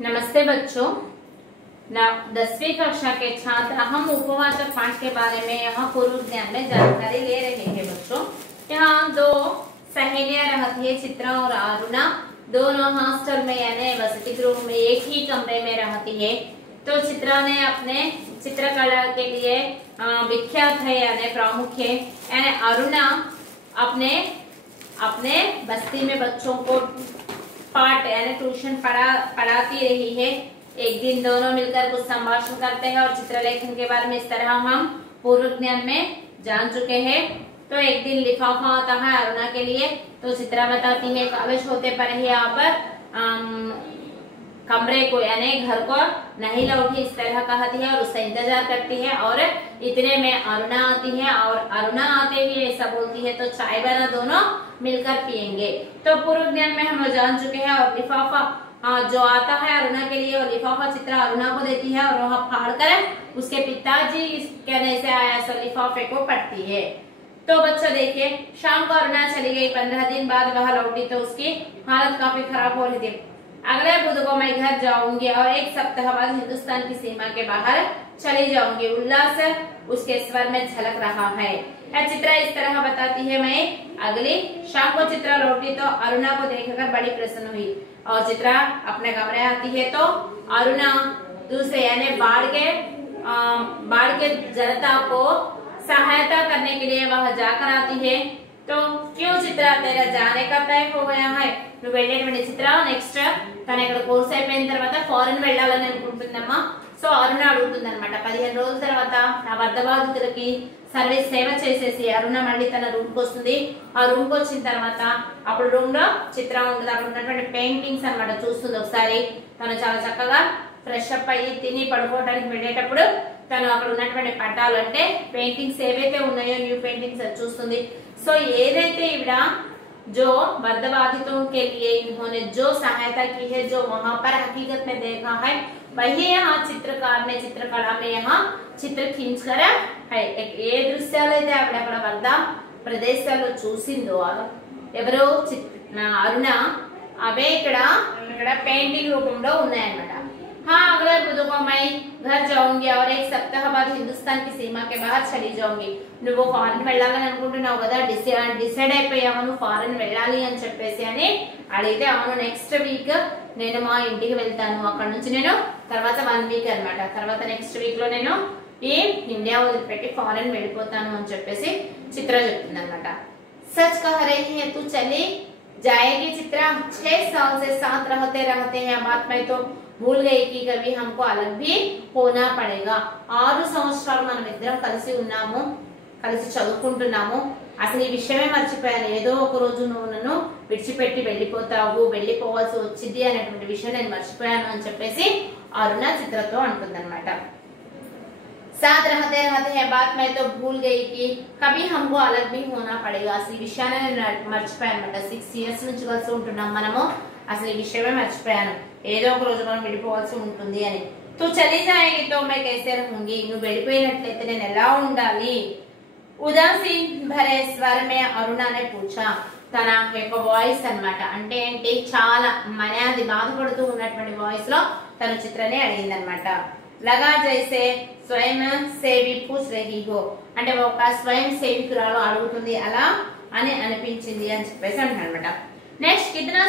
नमस्ते बच्चों। 10वीं कक्षा के छात्र हम उपवाचक पाठ के बारे में यहाँ पूर्व ज्ञान में जानकारी ले रहे हैं बच्चों। यहाँ दो सहेलियां रहती है, चित्रा और अरुणा। दोनों हॉस्टल में यानी वसति गृह में एक ही कमरे में रहती है। तो चित्रा ने अपने चित्रकला के लिए विख्यात है यानी प्रमुख है, यानी अरुणा अपने बस्ती में बच्चों को पाठ यानी ट्यूशन पढ़ाती रही है। एक दिन दोनों मिलकर कुछ संभाषण करते हैं और चित्रलेखन के बारे में इस तरह हम पूर्व ज्ञान में जान चुके हैं। तो एक दिन लिफाफा आता है अरुणा के लिए, तो चित्रा बताती है कागज होते पर ही यहाँ पर कमरे को यानी घर को नहीं लौटी, इस तरह कहती है और उसका इंतजार करती है। और इतने में अरुणा आती है और अरुणा आते ही ऐसा बोलती है तो चाय बना दोनों मिलकर पियेंगे। तो पूर्व ज्ञान में हम जान चुके हैं। और लिफाफा जो आता है अरुणा के लिए और लिफाफा चित्रा अरुणा को देती है और वह फाड़ कर उसके पिताजी कहने से आया सो लिफाफे को पढ़ती है। तो बच्चों देखिए, शाम को अरुणा चली गई। 15 दिन बाद वह लौटी तो उसकी हालत काफी खराब हो रही थी। अगले बुध को मैं घर जाऊंगी और एक सप्ताह बाद हिंदुस्तान की सीमा के बाहर चली जाऊंगी। उल्लास उसके स्वर में झलक रहा है। चित्रा इस तरह बताती है। मैं अगली शाम को चित्रा लौटी तो अरुणा को देखकर बड़ी प्रसन्न हुई और चित्रा अपने कमरे आती है तो अरुणा दूसरे यानी बाढ़ के जनता को सहायता करने के लिए वह जाकर आती है। तो क्यों चित्रा तेरा जाने का तय हो गया है? నువ్వు వెళ్ళేటువంటి చిత్ర నెక్స్ట్ తన ఇక్కడ కోర్స్ అయిపోయిన తర్వాత ఫారెన్ వెళ్ళాలని అనుకుంటుందమ్మా. సో అరుణ అడుగుతుంది అనమాట. 15 రోజుల తర్వాత ఆ వద్ద బాధితులకి సర్వీస్ సేవ చేసేసి అరుణ మళ్ళీ తన రూమ్ కి వస్తుంది. ఆ రూమ్ కి వచ్చిన తర్వాత అప్పుడు రూమ్ లో చిత్ర ఉంటుంది. అక్కడ ఉన్నటువంటి పెయింటింగ్స్ అన్నమాట చూస్తుంది. ఒకసారి తను చాలా చక్కగా ఫ్రెష్ అప్ అయ్యి తిని పడుకోవడానికి వెళ్ళేటప్పుడు తను అక్కడ ఉన్నటువంటి పటాలు అంటే పెయింటింగ్స్ ఏవైతే ఉన్నాయో న్యూ పెయింటింగ్స్ అది చూస్తుంది. సో ఏదైతే ఇవిడ जो मर्द बाधितों के लिए इन्होंने जो सहायता की है, जो वहां पर हकीकत में देखा है, वही यहाँ चित्रकार ने चित्रकला में यहाँ चित्र खींच कर है. ఏ దృశ్యాలైతే ఆవిడ అక్కడ వరద ప్రదేశాల్లో చూసిందో ఎవరో అరుణ అవే ఇక్కడ పెయింటింగ్ రూపంలో ఉన్నాయన్నమాట. हाँ, अगले बुध को मैं घर जाऊंगी और एक सप्ताह बाद हिंदुस्तान की सीमा के बाहर चली जाऊंगी. నువ్వు ఫారెన్ వెళ్ళాలని అనుకుంటున్నావు కదా, డిసైడ్ అయిపోయావు నువ్వు ఫారెన్ వెళ్ళాలి అని చెప్పేసి అని అడిగితే అవును నెక్స్ట్ వీక్ నేను మా ఇంటికి వెళ్తాను. అక్కడ నుంచి నేను తర్వాత 1 వీక్ అన్నమాట. తర్వాత నెక్స్ట్ వీక్ లో నేను ఈ ఇండియా వదిలిపెట్టి ఫారెన్ వెళ్ళిపోతాను అని చెప్పేసి చిత్ర చెప్తుంది అనమాట. सच कह रही है तू चली जाएगी चित्रा? 6 साल से साथ रहते हैं. बात मैं तो भूल गई कि कभी हमको अलग भी होना पड़ेगा. 6 సంవత్సరాలు మనం ఇద్దరం కలిసి ఉన్నాము, కలిసి చదువుకుంటున్నాము. అసలు ఈ విషయమే మర్చిపోయాను. ఏదో ఒక రోజు నువ్వు నన్ను విడిచిపెట్టి వెళ్ళిపోవాల్సి వచ్చింది అనేటువంటి విషయం నేను మర్చిపోయాను అని చెప్పేసి అరుణ చిత్రతో అంటుందన్నమాట. साथ रहते हैं बात मैं तो भूल गई कि कभी हमको अलग भी होना पड़ेगा. అసలు ఈ విషయాన్ని నేను మర్చిపోయానమాట. 6 ఇయర్స్ నుంచి కలిసి ఉంటున్నాం మనము. అసలు ఈ విషయమే మర్చిపోయాను. ఏదో ఒక రోజు మనం వెళ్ళిపోవాల్సి ఉంటుంది అని. तू चली जाएगी तो मैं कैसे रहूंगी? నువ్వు వెళ్ళిపోయినట్లయితే నేను ఎలా ఉండాలి? ఉదాసి భరే స్వర మే అరుణ ने पूछा. తన యొక్క వాయిస్ అన్నమాట. అంటే ఏంటి, చాలా మనాది బాధపడుతూ ఉన్నటువంటి వాయిస్ లో తన చిత్రాన్ని అడిగింది అనమాట. లగా జైసే స్వయం సేవి పూछ रही हो, అంటే ఒక స్వయం సేవికురాలు అడుగుతుంది అలా అని అనిపించింది అని చెప్పేసి అంటాడు అనమాట. नेक्स्ट कितना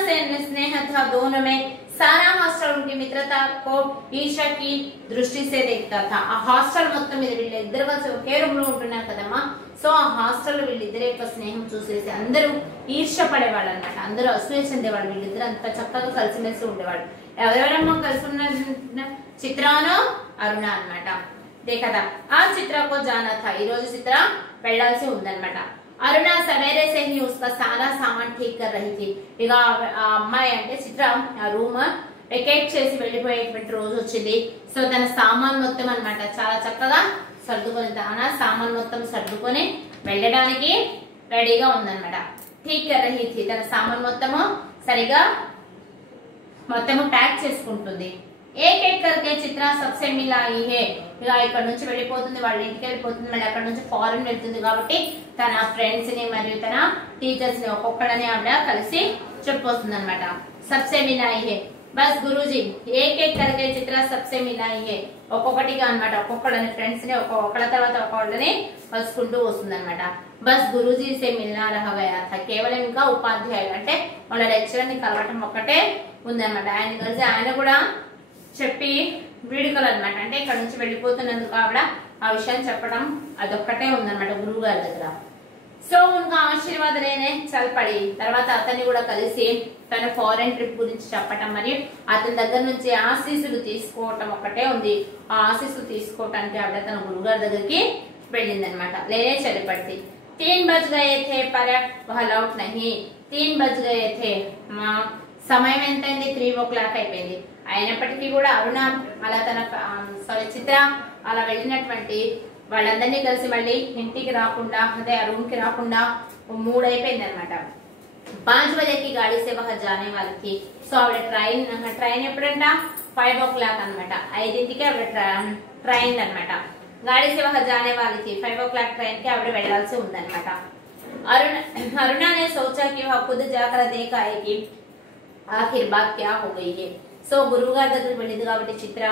स्नेह था दोनों में. सारा हॉस्टल उनकी मित्रता को ईर्ष्या की दृष्टि से देखता था. ఆ హాస్టల్ మొత్తం మీద వీళ్ళిద్దరు కలిసి ఒకే రూమ్ లో ఉంటున్నారు కదమ్మా. సో ఆ హాస్టల్ లో వీళ్ళిద్దరి యొక్క స్నేహం చూసేసి అందరూ ఈర్ష్య పడేవాళ్ళు అనమాట. అందరూ అసూయ చెందేవాళ్ళు. వీళ్ళిద్దరు అంత చక్కగా కలిసిమెలిసి ఉండేవాళ్ళు. ఎవరెవరమ్మా కలిసి ఉన్న చిత్రాను అరుణ అనమాట. దేఖదా ఆ చిత్రకు జానా థా. ఈ రోజు చిత్ర వెళ్ళాల్సి ఉందన్నమాట. అరుణ సవేరే से ही उसका सारा सामान ठीक कर रही थी. ఇక ఆ అమ్మాయి అంటే చిత్ర ఆ రూమ్ వెకేట్ చేసి వెళ్ళిపోయేటువంటి రోజు వచ్చింది. సో తన సామాన్ మొత్తం అన్నమాట చాలా చక్కగా సర్దుకొని తన సామాన్ మొత్తం సర్దుకొని వెళ్ళడానికి రెడీగా ఉందన్నమాట. ठीक कर रही थी. తన సామాన్ మొత్తము సరిగా మొత్తము ప్యాక్ చేసుకుంటుంది. एक एक करके చిత్ర सबसे मिलाई है. ఇక ఇక్కడ నుంచి వెళ్ళిపోతుంది, వాళ్ళ ఇంటికి వెళ్ళిపోతుంది. మళ్ళీ అక్కడ నుంచి ఫారెన్ వెళ్తుంది కాబట్టి తన ఫ్రెండ్స్ ని మరియు తన టీచర్స్ ని ఒక్కొక్కడని ఆవిడ కలిసి చెప్పొస్తుంది అనమాట. सबसे मिलाई है. బస్ గురూజీ ఏక్ ఏక్ కర్కే చిత్ర సబ్సే మిలాయి హై, ఒక్కొక్కటిగా అనమాట, ఒక్కొక్కళ్ళని ఫ్రెండ్స్ ని ఒక్కొక్కళ్ళ తర్వాత ఒక్కొక్కళ్ళని కలుసుకుంటూ వస్తుంది అనమాట. బస్ గురూజీ సే మిల్నా రహ గయా థా, కేవలం ఇంకా ఉపాధ్యాయులు అంటే వాళ్ళ లెక్చరర్ ని కలవటం ఒక్కటే ఉందన్నమాట. ఆయన కలిసి ఆయన కూడా చెప్పి వీడుకలు అనమాట, అంటే ఇక్కడ నుంచి వెళ్ళిపోతున్నందుకు ఆవిడ ఆ విషయాన్ని చెప్పడం అదొక్కటే ఉందన్నమాట గురువు గారి దగ్గర. సో ఇంకా ఆశీర్వాద లేనే చల్పడి తర్వాత అతన్ని కూడా కలిసి తన ఫారెన్ ట్రిప్ గురించి చెప్పటం మరియు అతని దగ్గర నుంచి ఆశీస్సులు తీసుకోవటం ఒక్కటే ఉంది. ఆ ఆశీస్సులు తీసుకోవటానికి ఆవిడ తన గురుగారి దగ్గరికి వెళ్ళింది అనమాట. లేనే చలిపడి 3 बज गए थे पर वह लौट नहीं, 3 बज गए थे, సమయం ఎంతైంది 3 o'clock అయిపోయింది. అయినప్పటికీ కూడా అరుణ అలా తన చిత్ర అలా వెళ్ళినటువంటి వాళ్ళందరినీ కలిసి మళ్ళీ ఇంటికి రాకుండా అదే ఆ రూమ్ కి రాకుండా 3 అయిపోయింది అనమాట. 5 బజేకి గాడి సే వహ జానే వాళ్ళకి. సో ఆవిడ ట్రైన్ ఎప్పుడంట 5 o'clock అనమాట, 5ంటికి ఆవిడ ట్రైన్ అనమాట. గాడి సే వహ జానే వాళ్ళకి 5 o'clock ట్రైన్ కి ఆవిడ వెళ్లాల్సి ఉందన్నమాట. अरुणा ने सोचा कि वह खुद जाकर देख आएगी आखिर बात क्या हो गई है. సో గురువు గారి దగ్గరికి వెళ్ళింది కాబట్టి చిత్ర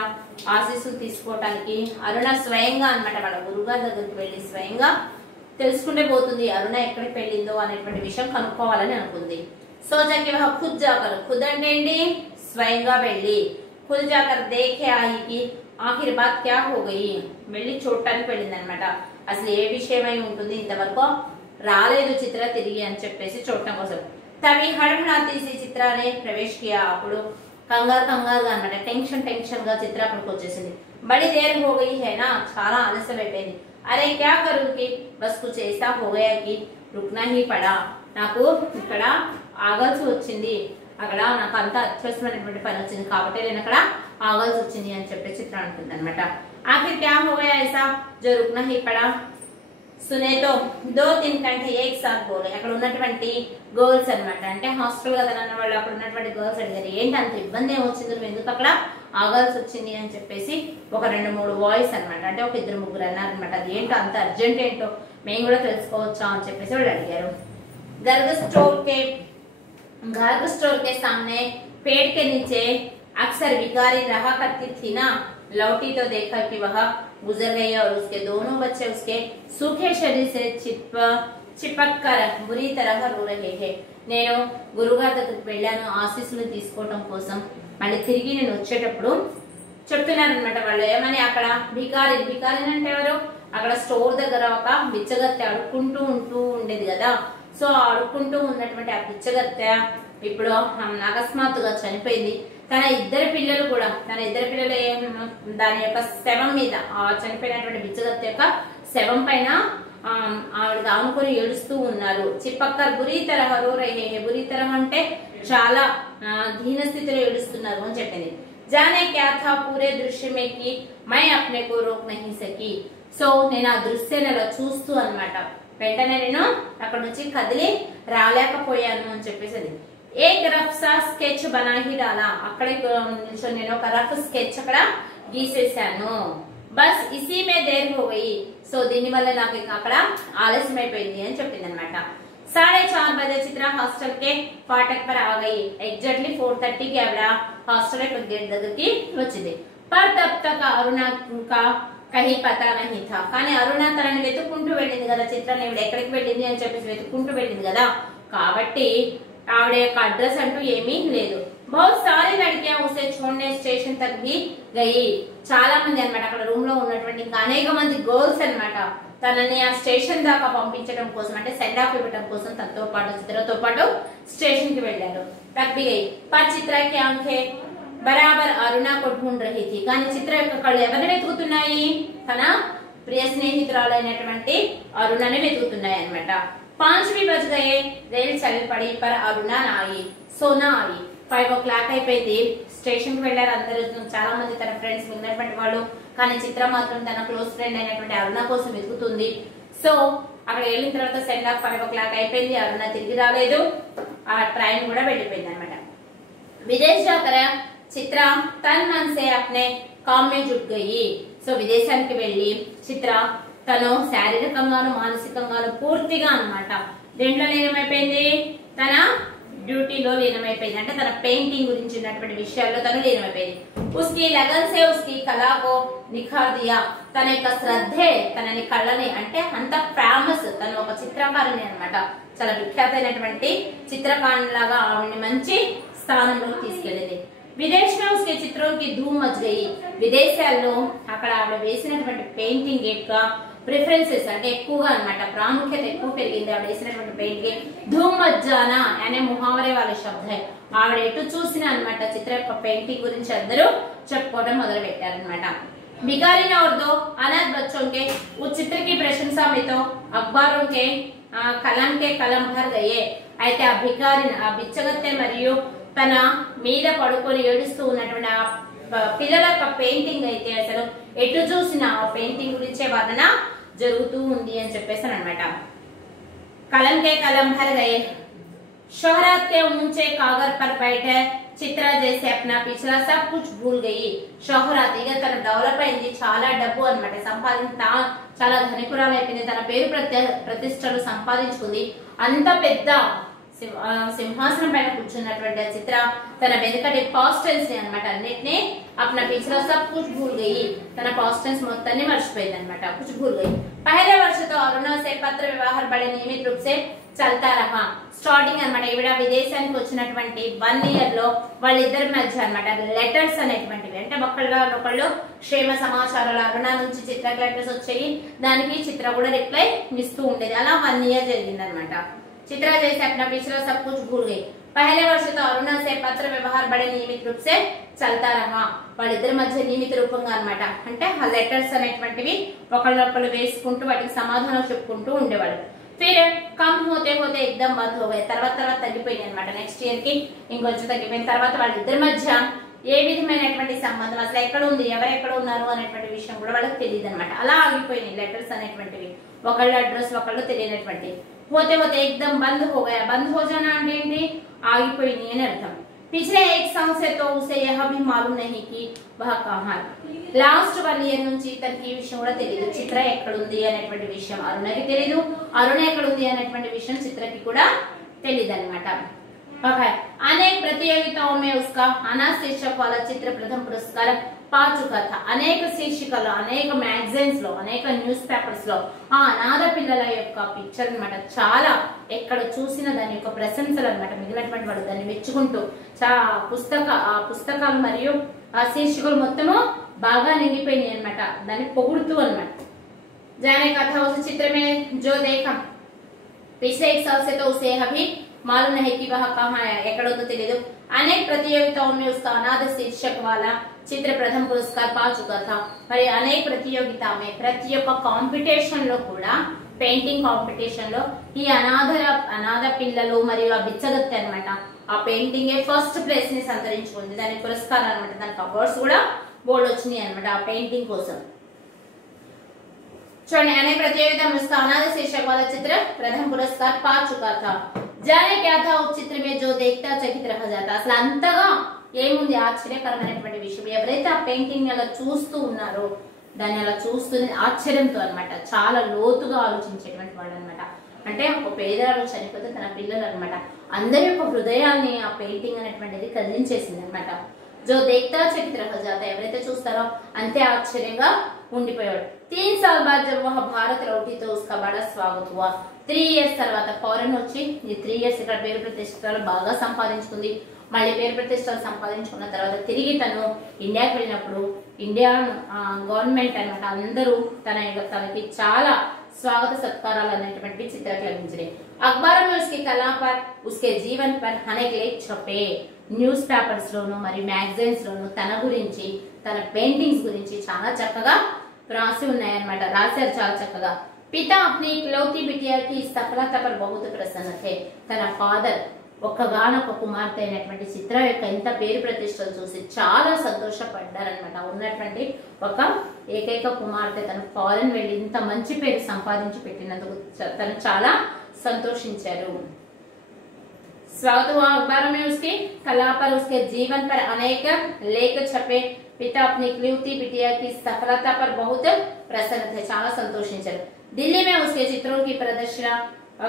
ఆశీస్సులు తీసుకోవటానికి అరుణ స్వయంగా అనమాట వాళ్ళ గురువు గారి దగ్గరికి వెళ్ళి స్వయంగా తెలుసుకుంటే పోతుంది అరుణ ఎక్కడికి వెళ్ళిందో అనేటువంటి విషయం కనుక్కోవాలని అనుకుంది. సోచాకి ఖుద్ జాకర్, ఖుద్ అంటే ఏంటి స్వయంగా వెళ్ళి, ఖుద్ జాకర్ దేఖే ఆయికి ఆఖిర్ బాత్ క్యా హో గయి, వెళ్ళి చూడటానికి వెళ్ళింది అనమాట. అసలు ఏ విషయమై ఉంటుంది ఇంతవరకు రాలేదు చిత్ర తిరిగి అని చెప్పేసి చూడటం కోసం. తవి హడహడాతి చిత్రాన్ని ప్రవేశ్ కియా, అప్పుడు కంగారుగా అనమాట, టెన్షన్ గా చిత్ర అక్కడికి వచ్చేసింది. బడి దేర్ హో గయి హైనా, చాలా ఆలస్యం అయిపోయింది. అరే క్యా కరుకి బస్ కుచ్ ఐసా హో గయా కి రుక్నా హీ పడా, నాకు ఇక్కడ ఆగాల్సి వచ్చింది, అక్కడ నాకు అంత అత్యవసరమైనటువంటి పని వచ్చింది కాబట్టి నేను అక్కడ ఆగాల్సి వచ్చింది అని చెప్పి చిత్ర అంటుంది అనమాట. ఆఖిర్ క్యా హో గయా ఐసా జో రుక్నా హీ పడా సునేతో 2-3 కంటే ఏక్ సాత్ బోలే. అక్కడ ఉన్నటువంటి గర్ల్స్ అనమాట, అంటే హాస్టల్ కదా అన్న వాళ్ళు అక్కడ ఉన్నటువంటి గర్ల్స్ అడిగారు ఏంటి అంత ఇబ్బంది ఏమొచ్చింది, నువ్వు ఎందుకు అక్కడ ఆగాల్సి వచ్చింది అని చెప్పేసి ఒక 2-3 బాయ్స్ అనమాట, అంటే ఒక 2-3 అన్నారనమాట. అది ఏంటో అంత అర్జెంట్ ఏంటో మేము కూడా తెలుసుకోవచ్చా అని చెప్పేసి వాళ్ళు అడిగారు. गर्ग स्टोर के सामने पेड़ के नीचे अक्सर भिखारी रहा करती थी ना, लौटी तो देखा कि वह गुजर गई और उसके दोनों बच्चे उसके सूखे शरीर से चिपक कर बुरी तरह रो रहे हैं. నేను గురుగారి దగ్గరికి వెళ్ళాను ఆశీస్సులు తీసుకోవటం కోసం. మళ్ళీ తిరిగి నేను వచ్చేటప్పుడు చెప్తున్నాను అనమాట వాళ్ళు ఏమని, అక్కడ భికారి అంటే ఎవరు, అక్కడ స్టోర్ దగ్గర ఒక బిచ్చగత్తె అడుక్కుంటూ ఉండేది కదా. సో అడుక్కుంటూ ఉన్నటువంటి ఆ బిచ్చగత్తె ఇప్పుడు అకస్మాత్తుగా చనిపోయింది. తన ఇద్దరు పిల్లలు దాని యొక్క శవం మీద, ఆ చనిపోయినటువంటి బిచ్చగత్తె యొక్క శవం పైన ఆవిడ ఆనుకొని ఏడుస్తూ ఉన్నారు. చిప్పక్కర్ బురీ తరహ రో రహే హే, బురీ తరహ అంటే చాలా దీన స్థితిలో ఏడుస్తున్నారు అని చెప్పింది. జానే క్యా థా పూరే దృశ్యమే కి my Apne co rock Nahi సకి. So నేను ఆ దృశ్యాన్ని అలా చూస్తూ అనమాట వెంటనే నేను అక్కడ నుంచి కదిలి రాలేకపోయాను అని చెప్పేసి ఏక్ రఫ్ సా స్కెచ్ బనాహి డాలా, అక్కడే నేను ఒక రఫ్ స్కెచ్ అక్కడ గీసేసాను. బస్ ఇసీ మే దేర్ హో గయి, సో దీని వల్ల నాకు అక్కడ ఆలస్యం అయిపోయింది అని చెప్పింది అనమాట. 4:30 బజే చిత్ర హాస్టల్ కే ఫాటక్ పర్ ఆ గయి, ఎగ్జాక్ట్లీ 4:30 కి ఆవిడ హాస్టల్ యొక్క గేట్ దగ్గరికి వచ్చింది. పర్ తబ్ తక్ అరుణ కా కహీ పతా నహీ థా, కానీ అరుణ తనని వెతుక్కుంటూ వెళ్ళింది కదా, చిత్రాన్ని ఆవిడ ఎక్కడికి వెళ్ళింది అని చెప్పేసి వెతుక్కుంటూ వెళ్ళింది కదా, కాబట్టి ఆవిడ యొక్క అడ్రస్ అంటూ ఏమీ లేదు. बहुत सारी लड़कियां उसे छोड़ने स्टेशन तक भी गई, చాలా మంది అన్నమాట అక్కడ రూమ్ లో ఉన్నటువంటి ఇంకా అనేక మంది గర్ల్స్ అన్నమాట తనని ఆ స్టేషన్ దాకా పంపించడం కోసం, అంటే సెండ్ ఆఫ్ ఇవ్వడం కోసం తనతో పాటు చిత్రతో పాటు స్టేషన్ కి వెళ్ళారు. తక్ भी गई पर चित्रा की आंखें बराबर अरुणा को ढूंढ रही थी, కానీ చిత్ర యొక్క కళ్ళు ఎవరిని వెతుకుతున్నాయి, తన ప్రియ స్నేహితురాలైనటువంటి అరుణని వెతుకుతున్నాయి అన్నమాట. 5 भी बज गए, రైలు చలి పడి पर अरुणा ना आई, सोना आई. 5 o'clock అయిపోయింది, స్టేషన్ కి వెళ్లారు అందరూ, చాలా మంది తన ఫ్రెండ్స్ మిగిలినటువంటి వాళ్ళు, కానీ చిత్ర మాత్రం తన క్లోజ్ ఫ్రెండ్ అయినటువంటి అరుణ కోసం వెతుకుతుంది. సో అక్కడ వెళ్ళిన తర్వాత సెండ్ ఆఫ్ 5 o'clock అయిపోయింది, అరుణ తిరిగి రాలేదు, ఆ ట్రైన్ కూడా వెళ్ళిపోయింది అనమాట. విదేశ్ జాకర చిత్ర తన్ మన్ సే అప్నే కామ్ మే జుట్ గయి, సో విదేశానికి వెళ్లి చిత్ర తను శారీరకంగాను మానసికంగాను పూర్తిగా అన్నమాట దేంట్లో లీనమైపోయింది, తన డ్యూటీలో లీనమైపోయింది, అంటే తన పెయింటింగ్ గురించి ఉన్నటువంటి విషయాల్లో తను లీనమైపోయింది. ఉస్కి लगन से उसकी कला को निखार दिया, తన యొక్క శ్రద్ధే తనని కళని, అంటే అంత ఫేమస్, తను ఒక చిత్రకారుని అన్నమాట, చాలా విఖ్యాతమైనటువంటి చిత్రకారులాగా ఆవిడని మంచి స్థానంలోకి తీసుకెళ్ళింది. విదేశ్ में उसके चित्रों की धूम मच गई, విదేశాల్లో అక్కడ ఆవిడ వేసినటువంటి పెయింటింగ్ యొక్క ప్రిఫరెన్సెస్ అంటే ఎక్కువగా అన్నమాట, ప్రాముఖ్యత ఎక్కువ పెరిగింది ఆవిడ వేసినటువంటి పెయింటింగ్. ధూమ్ మచ్ జానా అనే ముహావరే వాళ్ళ శబ్దం, ఆవిడ ఎటు చూసినా అన్నమాట చిత్ర యొక్క పెయింటింగ్ గురించి అందరూ చెప్పుకోవడం మొదలు పెట్టారనమాట. भिखारी ने और दो अनाथ बच्चों के उस चित्र की प्रशंसा में तो अखबारों के कलम के कलम भर गए. అయితే ఆ భికారి ఆ బిచ్చగత్తె మరియు తన మీద పడుకొని ఏడుస్తూ ఉన్నటువంటి ఆ పిల్లల యొక్క పెయింటింగ్ అయితే అసలు ఎటు చూసినా ఆ పెయింటింగ్ గురించే వర్ణన జరుగుతూ ఉంది అని చెప్పేసాను అనమాట. कलम के कलम भर गए, शोहरत के ऊंचे कागर पर बैठे చిత్ర చేసి अपना पिछला सब कुछ भूल गई. షోహరత్ ఇక తన డెవలప్ అయింది, చాలా డబ్బు అన్నమాట సంపాదించిన, చాలా ధనికురాలు అయిపోయింది, తన పేరు ప్రతిష్టలు సంపాదించుకుంది. అంత పెద్ద సింహాసనం పైన కూర్చున్నటువంటి చిత్ర తన వెనుకటి పాస్ట్ టెన్స్ ని అన్నమాట అన్నిటినీ अपना पिछला सब कुछ भूल गई, తన పాస్ట్ టెన్స్ మొత్తాన్ని మర్చిపోయింది అన్నమాట. कुछ भूल गई. पहले वर्ष तो अरुणा से पत्र व्यवहार बड़े नियमित रूप से चलता रहा. స్టార్టింగ్ అన్నమాట ఈవిడ విదేశానికి వచ్చినటువంటి 1 ఇయర్ లో వాళ్ళిద్దరి మధ్య అన్నమాట లెటర్స్ అనేటువంటివి, అంటే ఒకళ్ళు క్షేమ సమాచారాలు అరుణ నుంచి చిత్రకు లెటర్స్ వచ్చాయి, దానికి చిత్ర కూడా రిప్లై ఇస్తూ ఉండేది. అలా 1 ఇయర్ జరిగింది అనమాట. చిత్ర చేసి अपना पिछला सब कुछ भूल गई. पहले वर्ष तो अरुणा से पत्र व्यवहार बड़े नियमित रूप से चलता रहा. వాళ్ళిద్దరి మధ్య నియమిత రూపంగా అన్నమాట, అంటే ఆ లెటర్స్ అనేటువంటివి ఒకళ్ళొకళ్ళు వేసుకుంటూ వాటికి సమాధానం చెప్పుకుంటూ ఉండేవాళ్ళు. फिर कम होते होते एकदम बंद हो गए. తర్వాత తగ్గిపోయింది అన్నమాట. నెక్స్ట్ ఇయర్ కి ఇంకొంచెం తగ్గిపోయిన తర్వాత వాళ్ళిద్దరి మధ్య ఏ విధమైనటువంటి సంబంధం, అసలు ఎక్కడ ఉంది, ఎవరెక్కడ ఉన్నారు అనేటువంటి విషయం కూడా వాళ్ళకి తెలియదు అనమాట. అలా ఆగిపోయినాయి లెటర్స్ అనేటువంటివి, ఒకళ్ళ అడ్రస్ ఒకళ్ళు తెలియనటువంటి. పోతే పోతే एकदम बंद हो गया. बंद हो जाना అంటే ఏంటి, ఆగిపోయినాయి అని అర్థం. पिछले 1 साल से तो उसे यह भी मालूम नहीं कि वह कहां है. లాస్ట్ 1 ఇయర్ నుంచి తనకి ఈ విషయం కూడా తెలియదు, చిత్ర ఎక్కడుంది అనేటువంటి విషయం అరుణకి తెలియదు, అరుణ ఎక్కడుంది అనేటువంటి విషయం చిత్రకి కూడా తెలియదు అనమాట. अनेक प्रतियोगिताओं में उसका अनाथ शीर्षक वाला चित्र प्रथम पुरस्कार पा चुका था. అనేక శీర్షికల్లో, అనేక మ్యాగజైన్స్ లో, అనేక న్యూస్ పేపర్స్ లో ఆ అనాథ పిల్లల యొక్క పిక్చర్ అన్నమాట చాలా ఎక్కడ చూసిన దాని యొక్క ప్రశంసలు అన్నమాట. మిగిలినటువంటి వాడు దాన్ని మెచ్చుకుంటూ పుస్తకాలు మరియు ఆ శీర్షికలు మొత్తము బాగా నిండిపోయినాయి అన్నమాట, దాన్ని పొగుడుతూ అన్నమాట. जाने का था उस चित्र में जो देखा, पिछले 1 साल से तो उसे अभी मालूम नहीं कि वह कहां है, ఎక్కడుందో తెలియదు. अनेक प्रतियोगिताओं में उसका अनाथ शीर्षक वाला चित्र प्रथम पुरस्कार पा चुका था. మరి అనేక ప్రతియోగిత में ప్రతి ఒక్క కాంపిటీషన్ లో కూడా, పెయింటింగ్ కాంపిటీషన్ లో ఈ అనాథ పిల్లలు మరియు ఆ బిచ్చగత్తె అన్నమాట ఆ పెయింటింగ్ ఫస్ట్ ప్లేస్ ని సంతరించుకుంది. దాని పురస్కారం అన్నమాట, దానికి అవార్డ్స్ కూడా బోర్డు వచ్చినాయి అన్నమాట ఆ పెయింటింగ్ కోసం. చూడండి, अनेक प्रतियोगिता में उसका अनाथ शीर्षक वाला चित्र प्रथम पुरस्कार पा चुका था. जाने क्या था उस चित्र में जो देखता चकित रह जाता. అసలు అంతగా ఏముంది ఆశ్చర్యకరమైనటువంటి విషయం, ఎవరైతే ఆ పెయింటింగ్ అలా చూస్తూ ఉన్నారో దాన్ని అలా చూస్తూ ఆశ్చర్యంతో అన్నమాట, చాలా లోతుగా ఆలోచించేటువంటి వాడు అనమాట. అంటే ఒక పేదరాలు చనిపోతే తన పిల్లలు అనమాట అందరి యొక్క హృదయాల్ని ఆ పెయింటింగ్ అనేటువంటిది కదిలించేసింది అనమాట. जो देखता चकित रह जाता, ఎవరైతే చూస్తారో అంతే ఆశ్చర్యంగా ఉండిపోయాడు. 3 साल बाद जब वह भारत लौटी तो उसका बड़ा स्वागत हुआ. 3 ఇయర్స్ తర్వాత ఫారెన్ వచ్చి ఈ 3 ఇయర్స్ ఇక్కడ పేరు ప్రతిష్టలు బాగా సంపాదించుకుంది. మళ్ళీ పేరు ప్రతిష్టలు సంపాదించుకున్న తర్వాత తిరిగి తను ఇండియాకి వెళ్ళినప్పుడు ఇండియా గవర్నమెంట్ అన్నమాట అందరూ తనకి చాలా स्वागत सत्काराలు అనేటువంటి చిత్రాలు లభించాయి. అఖబార్ में उसकी कला पर उसके जीवन पर अनेक लेख छपे. న్యూస్ పేపర్స్ లోను మరియు మ్యాగజైన్స్ లోను తన గురించి, తన పెయింటింగ్స్ గురించి చాలా చక్కగా రాసి ఉన్నాయన్నమాట, రాశారు చాలా చక్కగా. పితా अपनी इकलौती बिटिया की सफलता पर बहुत प्रसन्न थे. తన ఫాదర్ ఒక్కగానొక్క కుమార్తె అయినటువంటి చిత్ర యొక్క ఇంత పేరు ప్రతిష్టలు చూసి చాలా సంతోషపడ్డారనమాట. ఉన్నటువంటి ఒక ఏకైక కుమార్తె తన ఫారెన్ వెళ్ళి ఇంత మంచి పేరు సంపాదించి పెట్టినందుకు తను చాలా సంతోషించారు. स्वागत हुआ. अखबार में उसकी कला पर, उसके जीवन पर अनेक लेख छपे. पिता अपनी इकलौती बिटिया की सफलता पर बहुत प्रसन्न थे, చాలా సంతోషించారు. दिल्ली में उसके चित्रों की प्रदर्शना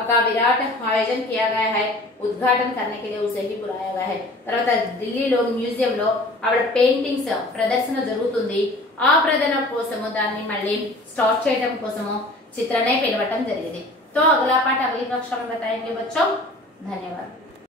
का विराट आयोजन किया गया है, उद्घाटन करने के लिए उसे ही बुलाया गया है। తర్వాత ఢిల్లీలో మ్యూజియం లో ఆవిడ పెయింటింగ్స్ ప్రదర్శన జరుగుతుంది। ఆ ప్రదర్శన కోసము దాన్ని మళ్ళీ స్టార్ట్ చేయడం కోసము చిత్రనే పిలవటం జరిగింది। तो अगला पाठ अगली कक्षा में बताएंगे बच्चों। धन्यवाद।